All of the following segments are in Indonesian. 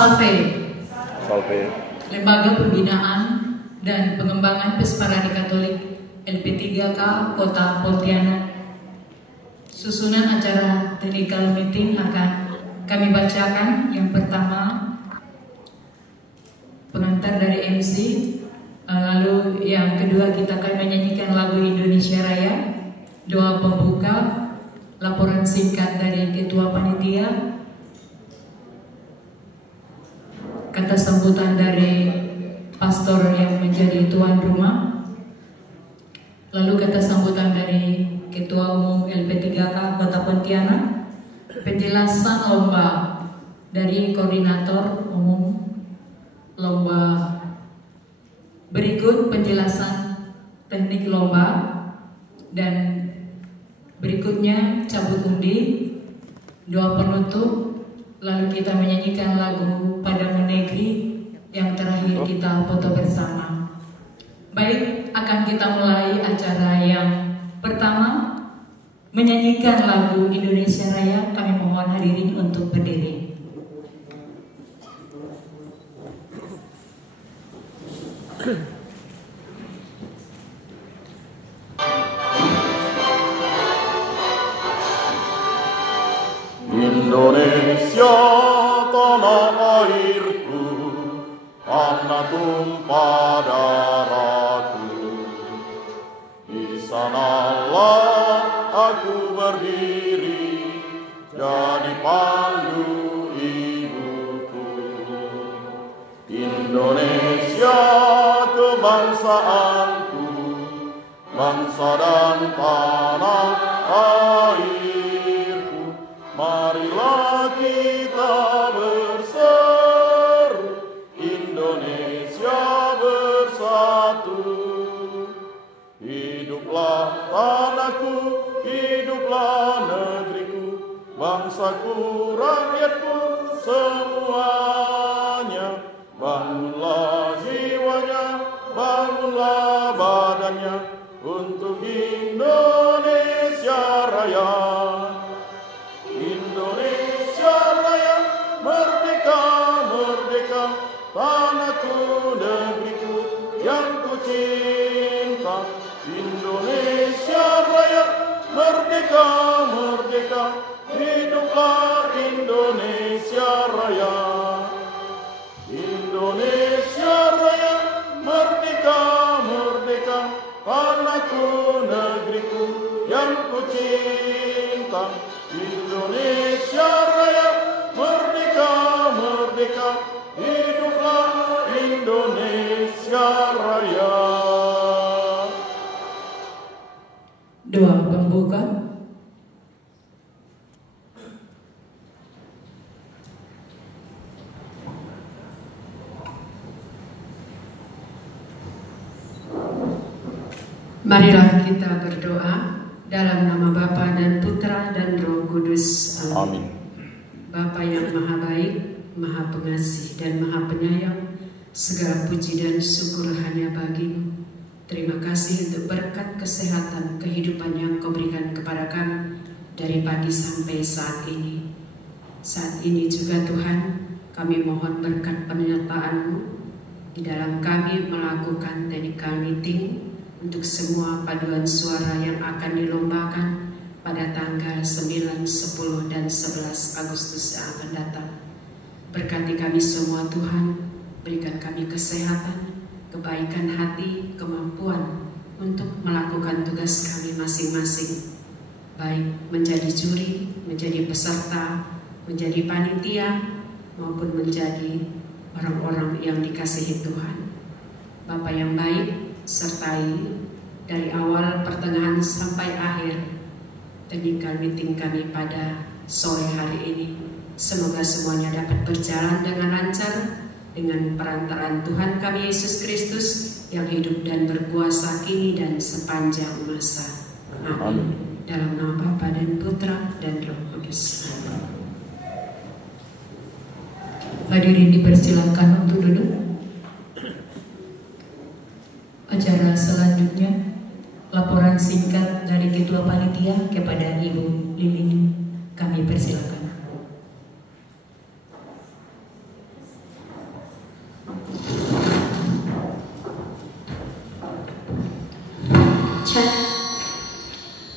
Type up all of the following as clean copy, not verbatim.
Salve. Salve. Lembaga Pembinaan dan Pengembangan Pesparadi Katolik LP3K Kota Pontianak. Susunan acara technical meeting akan kami bacakan. Yang pertama, pengantar dari MC. Lalu yang kedua kita akan menyanyikan lagu Indonesia Raya, doa pembuka, laporan singkat dari Ketua Panitia, kata sambutan dari pastor yang menjadi tuan rumah, lalu kata sambutan dari Ketua Umum LP3K Kota Pontianak, penjelasan lomba dari Koordinator Umum Lomba. Berikut penjelasan teknik lomba, dan berikutnya cabut undi, doa penutup, lalu kita menyanyikan lagu Padamu Negeri, yang terakhir kita foto bersama. Baik, akan kita mulai acara yang pertama, menyanyikan lagu Indonesia Raya. Kami mohon hadirin untuk berdiri. Indonesia tanah airku, tanah tumpah darahku. Di sanalah aku berdiri, jadi pandu ibuku. Indonesia kebangsaanku, bangsa dan tanah airku. Marilah kita berseru, Indonesia bersatu. Hiduplah tanahku, hiduplah negeriku, bangsaku, rakyatku semuanya. Bangunlah jiwanya, bangunlah badannya, untuk Indonesia Raya. Indonesia Raya, merdeka, merdeka, tanahku, negeriku yang ku cinta. Indonesia Raya, merdeka, merdeka, hiduplah Indonesia Raya. Indonesia Raya, merdeka, merdeka, tanahku, negeriku yang ku cinta. Indonesia Raya, merdeka, merdeka, hiduplah Indonesia Raya. Doa pembuka. Marilah kita berdoa dalam nama Bapa dan Putra dan Roh Kudus. Amin. Bapa yang maha baik, maha pengasih dan maha penyayang, segala puji dan syukur hanya bagi-Mu. Terima kasih untuk berkat kesehatan, kehidupan yang Kau berikan kepada kami dari pagi sampai saat ini. Saat ini juga Tuhan, kami mohon berkat penyertaan-Mu di dalam kami melakukan technical meeting untuk semua paduan suara yang akan dilombakan pada tanggal 9, 10, dan 11 Agustus yang akan datang. Berkati kami semua Tuhan, berikan kami kesehatan, kebaikan hati, kemampuan untuk melakukan tugas kami masing-masing, baik menjadi juri, menjadi peserta, menjadi panitia, maupun menjadi orang-orang yang dikasihi Tuhan. Bapa yang baik, sertai dari awal, pertengahan, sampai akhir technical meeting kami pada sore hari ini. Semoga semuanya dapat berjalan dengan lancar dengan perantaraan Tuhan kami Yesus Kristus yang hidup dan berkuasa kini dan sepanjang masa. Amin. Dalam nama Bapa dan Putra dan Roh Kudus. Hadirin dipersilakan untuk duduk. Acara selanjutnya, laporan singkat dari Ketua Panitia kepada Ibu Lilin. Kami persilakan. Cek.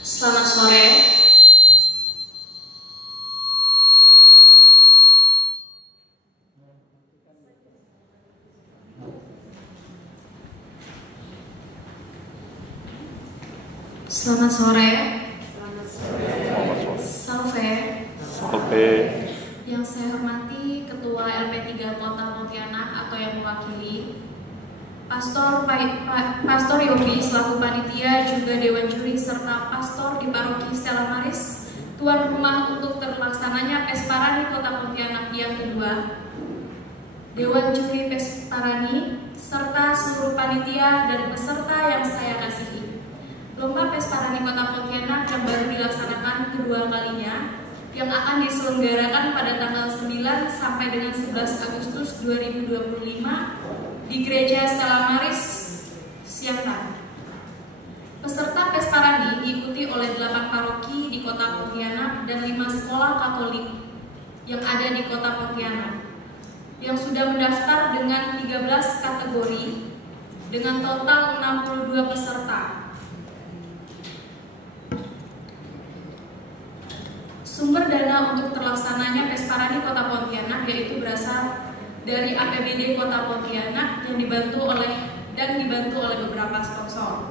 Selamat sore. Selamat sore. Salve. Yang saya hormati Ketua LP3 Kota Pontianak atau yang mewakili, Pastor Yopi selaku panitia, juga Dewan Juri serta pastor di Paroki Stella Maris, tuan rumah untuk terlaksananya Pesparani Kota Pontianak yang kedua, Dewan Juri Pesparani serta seluruh panitia dan peserta yang saya kasihi. Lomba Pesparani Kota Pontianak yang baru dilaksanakan kedua kalinya, yang akan diselenggarakan pada tanggal 9 sampai dengan 11 Agustus 2025 di Gereja Stella Maris Siantar. Peserta Pesparani diikuti oleh 8 paroki di Kota Pontianak dan 5 sekolah Katolik yang ada di Kota Pontianak, yang sudah mendaftar dengan 13 kategori dengan total 62 peserta. Sumber dana untuk terlaksananya Pesparani Kota Pontianak yaitu berasal dari APBD Kota Pontianak yang dibantu oleh beberapa sponsor.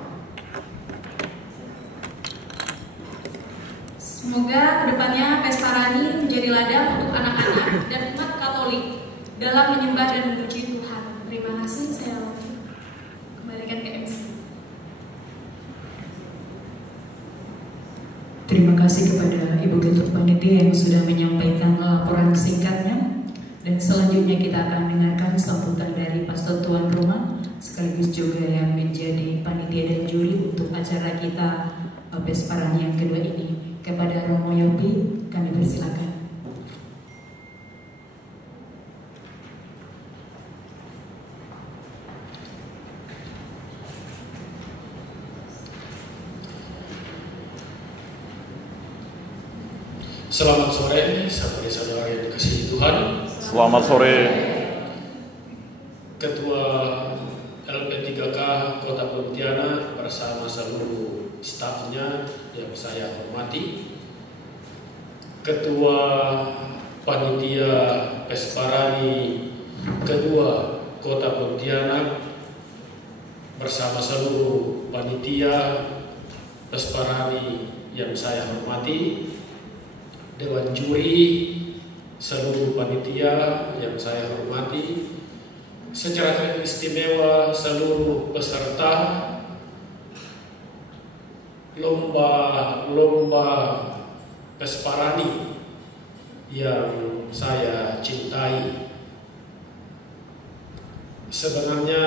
Semoga kedepannya Pesparani menjadi ladang untuk anak-anak dan umat Katolik dalam menyembah dan memuji Tuhan. Terima kasih, saya kembalikan ke MC. Terima kasih kepada Ibu Ketua Panitia yang sudah menyampaikan laporan singkatnya. Dan selanjutnya kita akan dengarkan sambutan dari Pastor Tuan Rumah sekaligus juga yang menjadi panitia dan juri untuk acara kita Pesparani yang kedua ini. Kepada Romo Yopi kami persilakan. Selamat sore, saudara-saudara yang dikasihi Tuhan. Selamat sore. Ketua LP3K Kota Pontianak bersama seluruh stafnya yang saya hormati. Ketua Panitia Pesparani kedua Kota Pontianak bersama seluruh panitia Pesparani yang saya hormati. Dewan Juri, seluruh panitia yang saya hormati, secara istimewa seluruh peserta lomba Pesparani yang saya cintai. Sebenarnya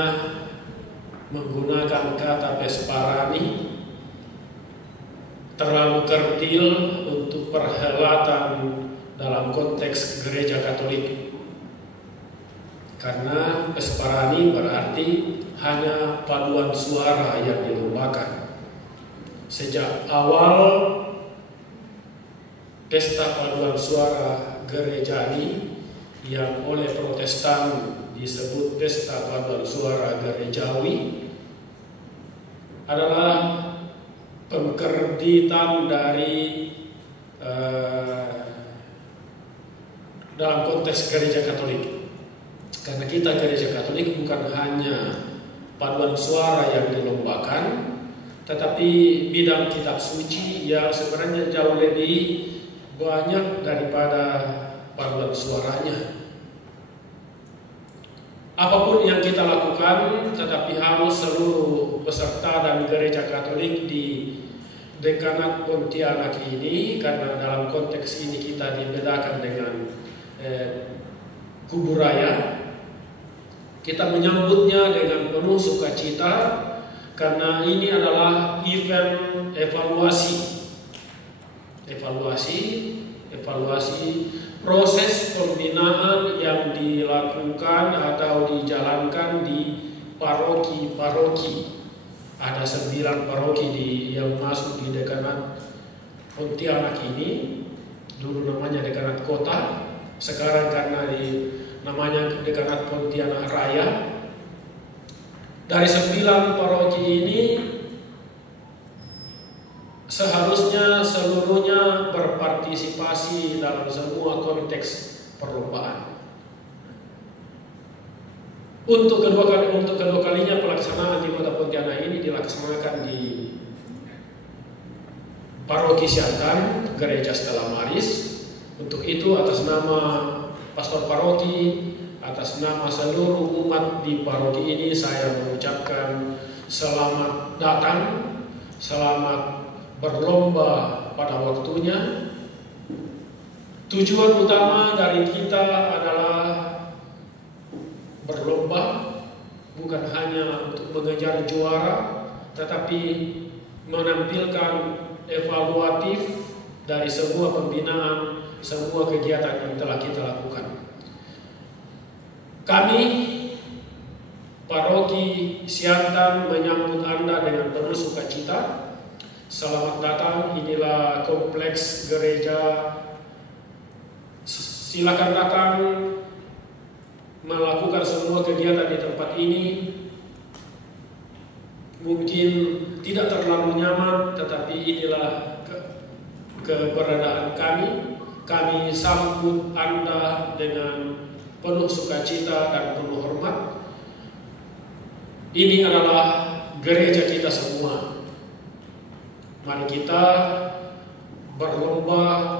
menggunakan kata Pesparani terlalu kerdil untuk perhelatan dalam konteks gereja Katolik, karena Pesparani berarti hanya paduan suara yang dilombakan. Sejak awal pesta paduan suara gereja ini yang oleh Protestan disebut pesta paduan suara gerejawi adalah pengkerditan dari dalam konteks gereja Katolik. Karena kita gereja Katolik bukan hanya paduan suara yang dilombakan, tetapi bidang kitab suci yang sebenarnya jauh lebih banyak daripada paduan suaranya. Apapun yang kita lakukan, tetapi harus seluruh peserta dan gereja Katolik di Dekanat Pontianak ini, karena dalam konteks ini kita dibedakan dengan Kubu Raya, kita menyambutnya dengan penuh sukacita karena ini adalah event evaluasi proses pembinaan yang dilakukan atau dijalankan di paroki-paroki. Ada 9 paroki yang masuk di Dekanat Pontianak ini. Dulu namanya Dekanat Kota, sekarang karena namanya Dekanat Pontianak Raya. Dari 9 paroki ini seharusnya seluruhnya berpartisipasi dalam semua konteks perlombaan. Untuk kedua kalinya pelaksanaan di Kota Pontianak ini dilaksanakan di Paroki Siantan, Gereja Stella Maris. Untuk itu atas nama Pastor Paroki, atas nama seluruh umat di paroki ini saya mengucapkan selamat datang, selamat berlomba pada waktunya. Tujuan utama dari kita adalah berlomba, bukan hanya untuk mengejar juara, tetapi menampilkan evaluatif dari semua pembinaan, semua kegiatan yang telah kita lakukan. Kami, Paroki Siantan, menyambut Anda dengan penuh sukacita. Selamat datang, inilah kompleks gereja. Silakan datang melakukan semua kegiatan di tempat ini. Mungkin tidak terlalu nyaman, tetapi inilah keberadaan kami. Kami sambut Anda dengan penuh sukacita dan penuh hormat. Ini adalah gereja kita semua. Mari kita berlomba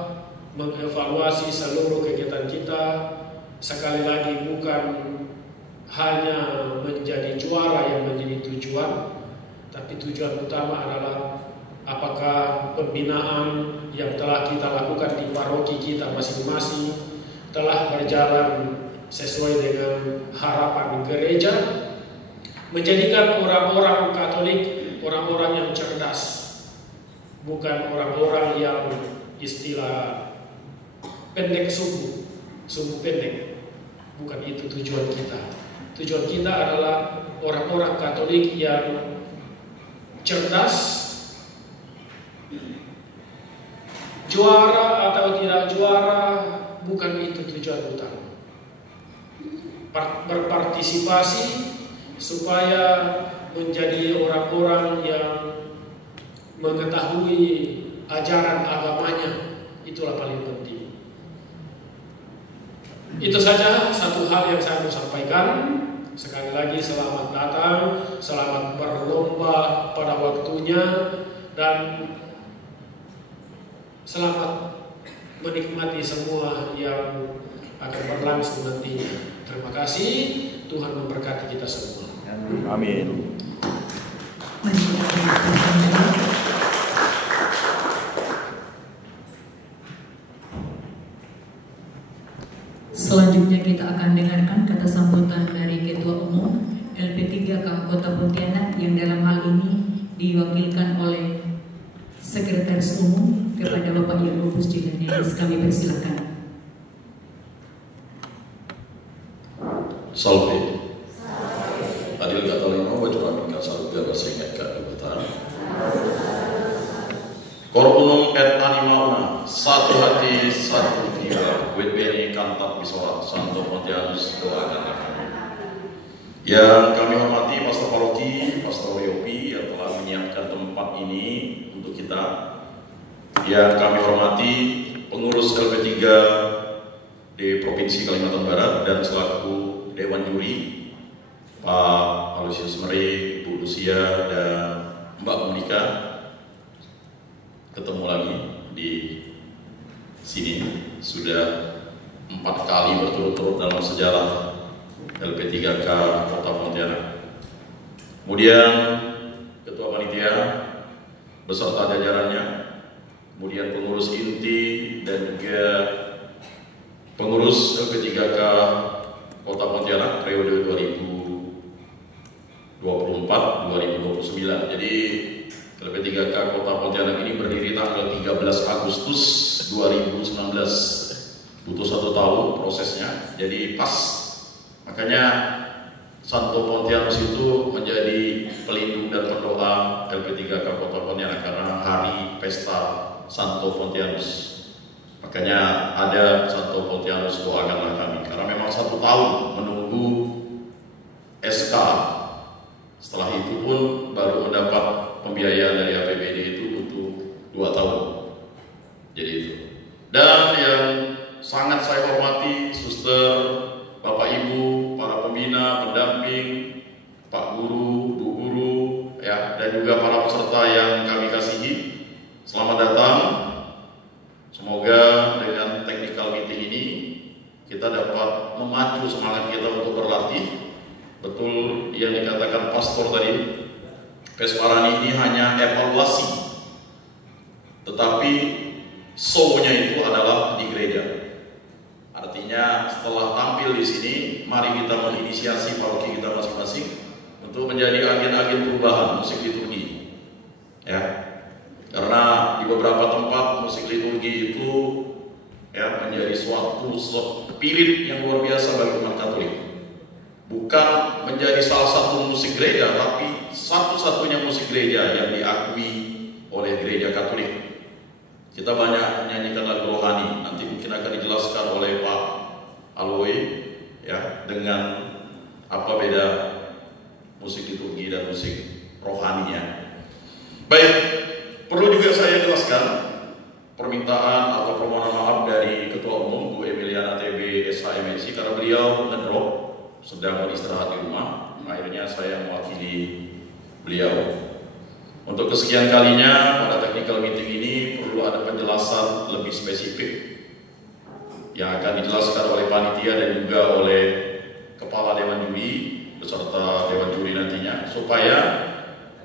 mengevaluasi seluruh kegiatan kita. Sekali lagi, bukan hanya menjadi juara yang menjadi tujuan, tapi tujuan utama adalah apakah pembinaan yang telah kita lakukan di paroki kita masing-masing telah berjalan sesuai dengan harapan gereja, menjadikan orang-orang Katolik orang-orang yang cerdas, bukan orang-orang yang istilah pendek sumbu pendek. Bukan itu tujuan kita. Tujuan kita adalah orang-orang Katolik yang cerdas. Juara atau tidak juara, bukan itu tujuan utama. Berpartisipasi supaya menjadi orang-orang yang mengetahui ajaran agamanya, itulah paling penting. Itu saja satu hal yang saya mau sampaikan. Sekali lagi selamat datang, selamat berlomba pada waktunya, dan selamat menikmati semua yang akan berlangsung nantinya. Terima kasih, Tuhan memberkati kita semua. Amin. Selanjutnya kita akan dengarkan kata sambutan dari Ketua Umum LP3K Kota Pontianak yang dalam hal ini diwakilkan oleh Sekretaris Umum kepada Bapak Yakobus Jimenez. Kami persilakan. Salve. Adil Catalino, wajibkan saluda bersengat kehidupan. Cor unum et anima una, satu hati, satu jiwa. Wit beni kantat bisolat, Santo Pontianus doakan kami. Yang kami hormati Pastor Paroki, Pastor Yopi yang telah menyiapkan tempat ini untuk kita. Yang kami hormati pengurus LP3 di Provinsi Kalimantan Barat dan selaku Dewan Juri, Pak Aloysius Meri, Bu Lucia, dan Mbak Monika. Ketemu lagi di sini, sudah 4 kali berturut-turut dalam sejarah LP3K Kota Pontianak. Kemudian Ketua Panitia beserta jajarannya, kemudian pengurus inti dan juga pengurus LP3K Kota Pontianak periode 2024-2029. Jadi LP3K Kota Pontianak ini berdiri tanggal 13 Agustus 2019. Butuh 1 tahun prosesnya, jadi pas. Makanya Santo Pontianus itu menjadi pelindung dan pendoa LP3K Kota Pontianak karena hari pesta Santo Pontianus. Makanya ada Santo Pontianus doakanlah kami, karena memang 1 tahun menunggu SK. Setelah itu pun baru mendapat pembiayaan dari APBD itu butuh 2 tahun. Jadi itu. Dan yang sangat saya hormati suster, Bapak Ibu, para pembina, pendamping, Pak Guru, Bu Guru, ya, dan juga para peserta yang kami kasihi. Selamat datang. Semoga dengan technical meeting ini kita dapat memacu semangat kita untuk berlatih. Betul yang dikatakan pastor tadi, Pesparani ini hanya evaluasi, tetapi show-nya itu adalah di gereja. Artinya setelah tampil di sini, mari kita menginisiasi paroki kita masing-masing untuk menjadi agen-agen perubahan musik liturgi. Ya. Karena di beberapa tempat musik liturgi itu ya menjadi suatu spirit yang luar biasa bagi umat Katolik. Bukan menjadi salah satu musik gereja, tapi satu-satunya musik gereja yang diakui oleh gereja Katolik. Kita banyak menyanyikan lagu rohani, nanti mungkin akan dijelaskan oleh Pak Aloy ya, dengan apa beda musik liturgi dan musik rohaninya. Baik, perlu juga saya jelaskan permintaan atau permohonan maaf dari Ketua Umum Bu Emiliana TB SHMSI karena beliau ngedrop, sedang beristirahat di rumah. Akhirnya saya mewakili beliau. Untuk kesekian kalinya pada technical meeting ini perlu ada penjelasan lebih spesifik yang akan dijelaskan oleh panitia dan juga oleh Kepala Dewan Juri beserta Dewan Juri nantinya, supaya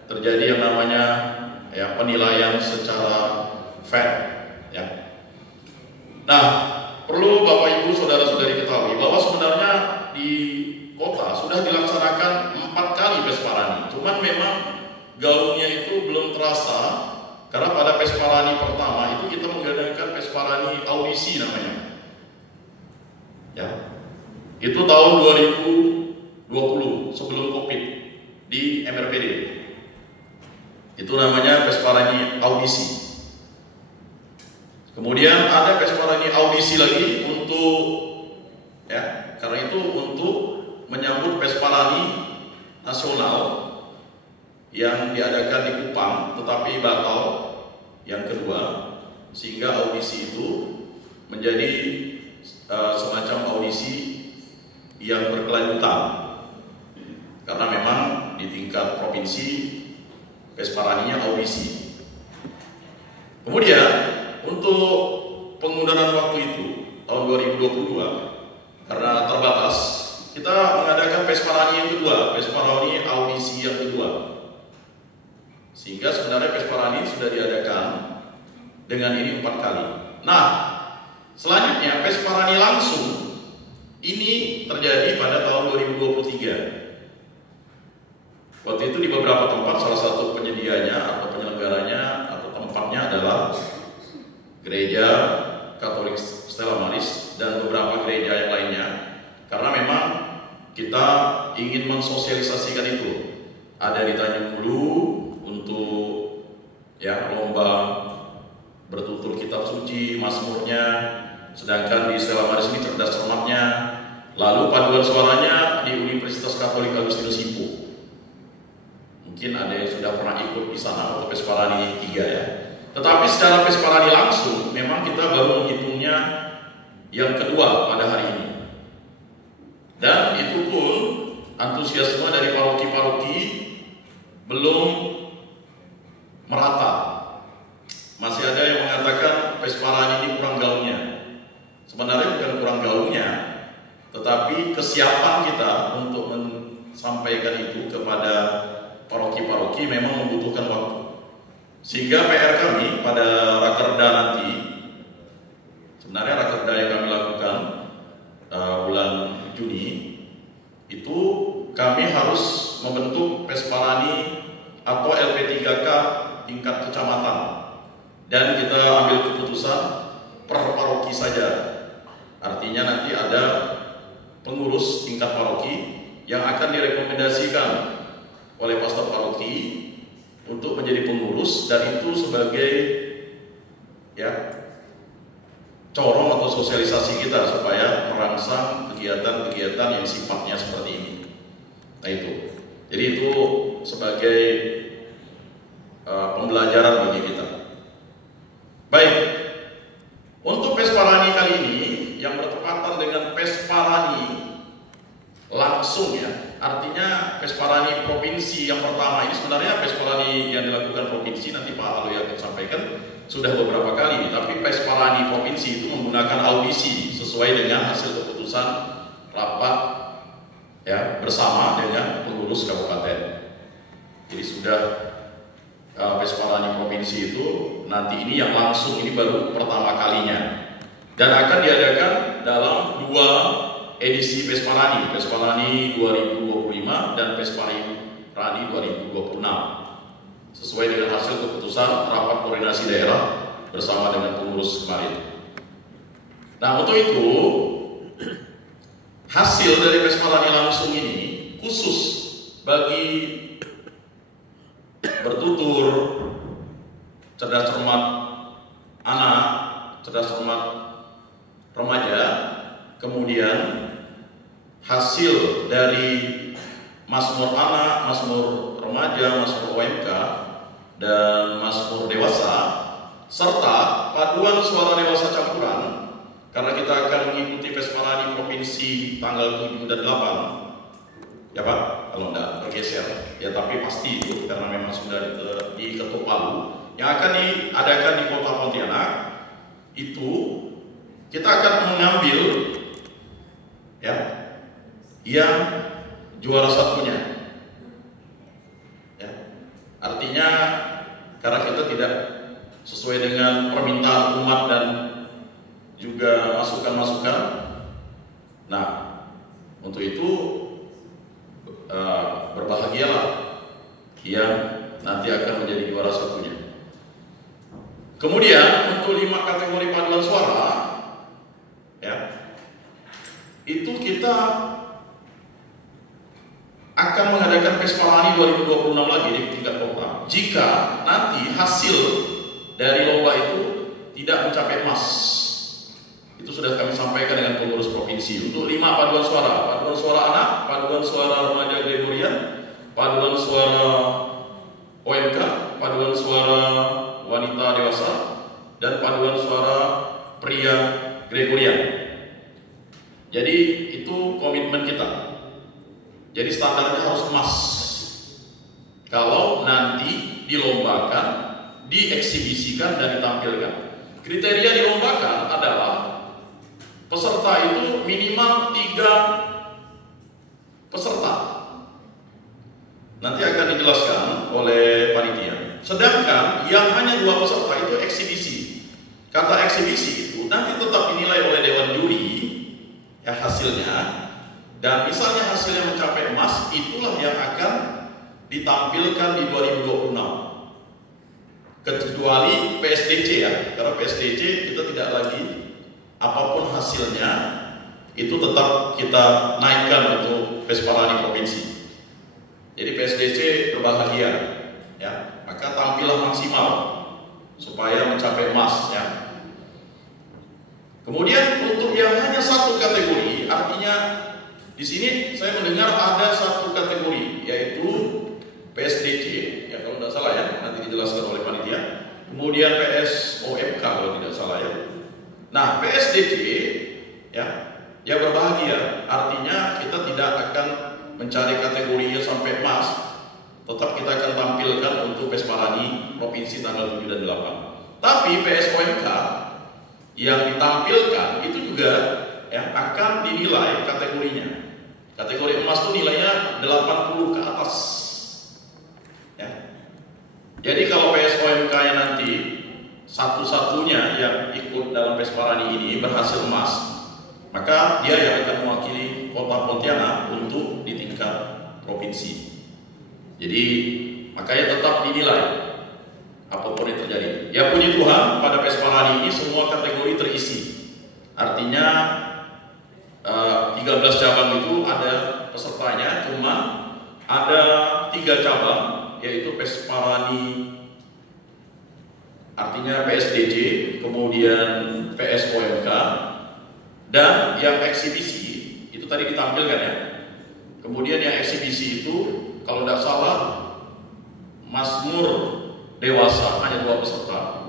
terjadi yang namanya ya penilaian secara fair ya. Nah, perlu Bapak Ibu saudara-saudari ketahui bahwa sebenarnya di kota sudah dilaksanakan 4 kali Pesparani. Cuman memang gaungnya itu belum terasa karena pada Pesparani pertama itu kita mengadakan Pesparani audisi namanya. Ya. Itu tahun 2020 sebelum Covid di MRPD. Itu namanya Pesparani audisi. Kemudian ada Pesparani audisi lagi untuk ya, karena itu untuk menyambut Pesparani nasional yang diadakan di Kupang tetapi batal yang kedua, sehingga audisi itu menjadi semacam audisi yang berkelanjutan karena memang di tingkat provinsi Pesparaninya audisi. Kemudian untuk pengunduran waktu itu tahun 2022 karena terbatas, kita mengadakan Pesparani yang kedua, Pesparani audisi yang kedua. Sehingga sebenarnya Pesparani sudah diadakan dengan ini 4 kali. Nah, selanjutnya Pesparani langsung ini terjadi pada tahun 2023. Waktu itu di beberapa tempat, salah satu penyedianya atau penyelenggaranya atau tempatnya adalah Gereja Katolik Stella Maris dan beberapa gereja yang lainnya. Karena memang kita ingin mensosialisasikan itu. Ada di Tanjung Hulu untuk ya lomba bertutur kitab suci, mazmurnya, sedangkan di Stella Maris ini cerdas cermatnya. Lalu paduan suaranya di Universitas Katolik Agustinus Hippo. Mungkin ada yang sudah pernah ikut di sana atau Pesparani 3 ya. Tetapi secara Pesparani langsung memang kita baru menghitungnya yang kedua pada hari ini. Dan itu pun antusiasme dari paroki-paroki belum merata. Masih ada yang mengatakan Pesparani ini kurang gaungnya. Sebenarnya bukan kurang gaungnya, tetapi kesiapan kita untuk menyampaikan itu kepada paroki-paroki memang membutuhkan waktu. Sehingga PR kami pada Rakerda nanti, sebenarnya Rakerda yang kami lakukan bulan Juni, itu kami harus membentuk Pesparani atau LP3K tingkat kecamatan. Dan kita ambil keputusan per paroki saja. Artinya nanti ada pengurus tingkat paroki yang akan direkomendasikan oleh pastor paroki untuk menjadi pengurus, dan itu sebagai ya corong atau sosialisasi kita supaya merangsang kegiatan-kegiatan yang sifatnya seperti ini. Nah itu, jadi itu sebagai pembelajaran bagi kita. Baik, untuk Pesparani kali ini yang bertepatan dengan Pesparani langsung ya, artinya Pesparani provinsi yang pertama ini sebenarnya Pesparani yang dilakukan provinsi nanti Pak Alwi akan sampaikan sudah beberapa kali, tapi Pesparani provinsi itu menggunakan audisi sesuai dengan hasil keputusan rapat ya bersama dengan pengurus kabupaten. Jadi sudah Pesparani provinsi itu nanti ini yang langsung ini baru pertama kalinya dan akan diadakan dalam 2 edisi Pesparani 2025 dan Pesparani 2026 sesuai dengan hasil keputusan rapat koordinasi daerah bersama dengan pengurus kemarin. Nah untuk itu hasil dari Pesparani langsung ini khusus bagi bertutur, cerdas cermat anak, cerdas cermat remaja, kemudian hasil dari Mazmur anak, Mazmur remaja, Mazmur OMK, dan Mazmur dewasa, serta paduan suara dewasa campuran, karena kita akan mengikuti Pesparani provinsi tanggal 7 dan 8, ya Pak, kalau enggak bergeser, ya tapi pasti itu karena memang sudah diketuk Palu, yang akan diadakan di Kota Pontianak, itu kita akan mengambil ya yang juara satunya ya. Artinya karena kita tidak sesuai dengan permintaan umat dan juga masukan-masukan, nah untuk itu berbahagialah yang nanti akan menjadi juara satunya. Kemudian untuk 5 kategori paduan suara ya, itu kita akan mengadakan Pesparani 2026 lagi di tingkat kota jika nanti hasil dari lomba itu tidak mencapai emas. Itu sudah kami sampaikan dengan pengurus provinsi. Untuk 5 paduan suara anak, paduan suara remaja Gregorian, paduan suara OMK, paduan suara wanita dewasa, dan paduan suara pria Gregorian. Jadi itu komitmen kita. Jadi standarnya harus emas. Kalau nanti dilombakan, dieksibisikan dan ditampilkan. Kriteria dilombakan adalah peserta itu minimal 3 peserta. Nanti akan dijelaskan oleh panitia. Sedangkan yang hanya 2 peserta itu eksibisi. Kata eksibisi itu nanti tetap dinilai oleh Dewan Juri ya hasilnya, dan misalnya hasilnya mencapai emas, itulah yang akan ditampilkan di 2026. Kecuali PSDC ya, karena PSDC kita tidak lagi apapun hasilnya itu tetap kita naikkan untuk Pesparani provinsi. Jadi PSDC berbahagia ya, maka tampillah maksimal supaya mencapai emas ya. Kemudian untuk yang hanya 1 kategori, artinya di sini saya mendengar ada 1 kategori yaitu PSDC ya kalau tidak salah ya, nanti dijelaskan oleh panitia. Kemudian PSOMK kalau tidak salah ya. Nah PSDC ya, ya berbahagia, artinya kita tidak akan mencari kategorinya sampai emas, tetap kita akan tampilkan untuk Pesparani provinsi tanggal 7 dan 8. Tapi PSOMK yang ditampilkan itu juga ya akan dinilai kategorinya. Kategori emas itu nilainya 80 ke atas ya. Jadi kalau PSOMK yang nanti satu-satunya yang ikut dalam Pesparani ini berhasil emas, maka dia yang akan mewakili Kota Pontianak untuk di tingkat provinsi. Jadi makanya tetap dinilai apapun yang terjadi. Ya puji Tuhan pada Pesparani ini semua kategori terisi. Artinya 13 cabang itu ada pesertanya, cuma ada 3 cabang yaitu Pesparani artinya PSDJ, kemudian PSOMK, dan yang eksibisi itu tadi ditampilkan ya. Kemudian yang eksibisi itu kalau tidak salah Mazmur dewasa hanya 2 peserta.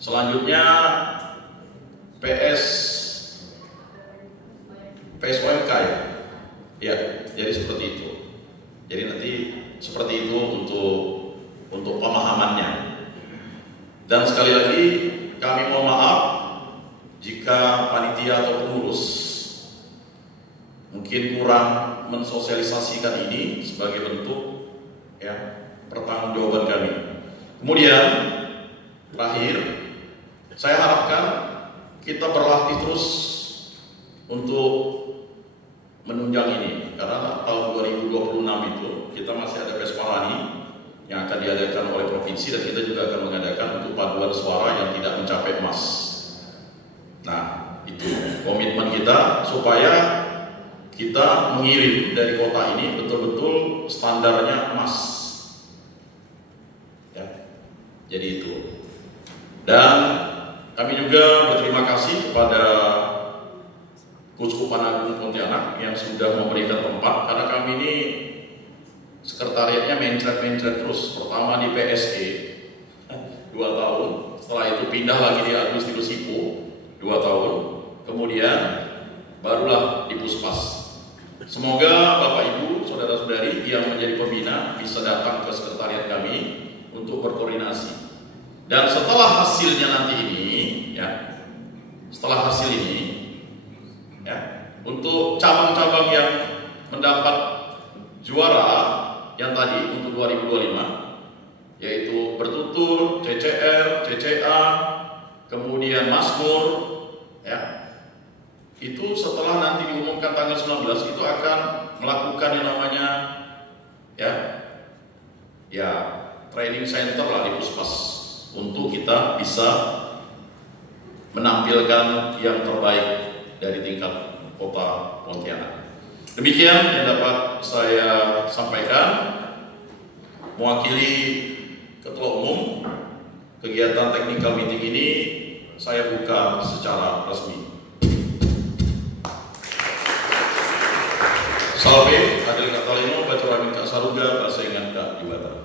Selanjutnya PSOMK ya. Ya, jadi seperti itu. Jadi nanti seperti itu untuk pemahamannya. Dan sekali lagi kami mohon maaf jika panitia atau pengurus mungkin kurang mensosialisasikan ini sebagai bentuk ya pertanggungjawaban kami. Kemudian terakhir saya harapkan kita berlatih terus untuk menunjang ini, karena tahun 2026 itu kita masih ada Pesparani yang akan diadakan oleh provinsi, dan kita juga akan mengadakan untuk paduan suara yang tidak mencapai emas. Nah, itu komitmen kita supaya kita mengirim dari kota ini betul-betul standarnya emas. Ya, jadi itu. Dan kami juga berterima kasih kepada Keuskupan Agung Pontianak yang sudah memberikan tempat, karena kami ini sekretariatnya mencret terus. Pertama di PSE 2 tahun, setelah itu pindah lagi di Agustinus Hippo 2 tahun, kemudian barulah di Puspas. Semoga Bapak Ibu, saudara-saudari yang menjadi pembina bisa datang ke sekretariat kami untuk berkoordinasi. Dan setelah hasilnya nanti ini, ya, setelah hasil ini, ya, untuk cabang-cabang yang mendapat juara yang tadi untuk 2025, yaitu bertutur, CCR, CCA, kemudian Mazmur, ya, itu setelah nanti diumumkan tanggal 19 itu akan melakukan yang namanya ya training center lah di Puspas untuk kita bisa menampilkan yang terbaik dari tingkat kota Pontianak. Demikian yang dapat saya sampaikan mewakili Ketua Umum. Kegiatan technical meeting ini saya buka secara resmi. Salve, Adil Katalino, Bacuramin Kak Saruga, Bahasa Ingat Kak Jibatan.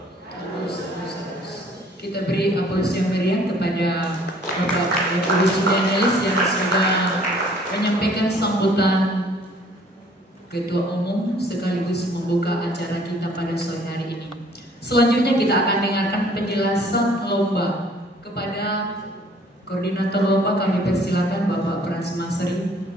Kita beri aplaus yang meriah kepada Bapak Ibu Sudanelis yang sudah menyampaikan sambutan Ketua Umum sekaligus membuka acara kita pada sore hari ini. Selanjutnya kita akan dengarkan penjelasan lomba. Kepada koordinator lomba kami persilakan Bapak Frans Masri.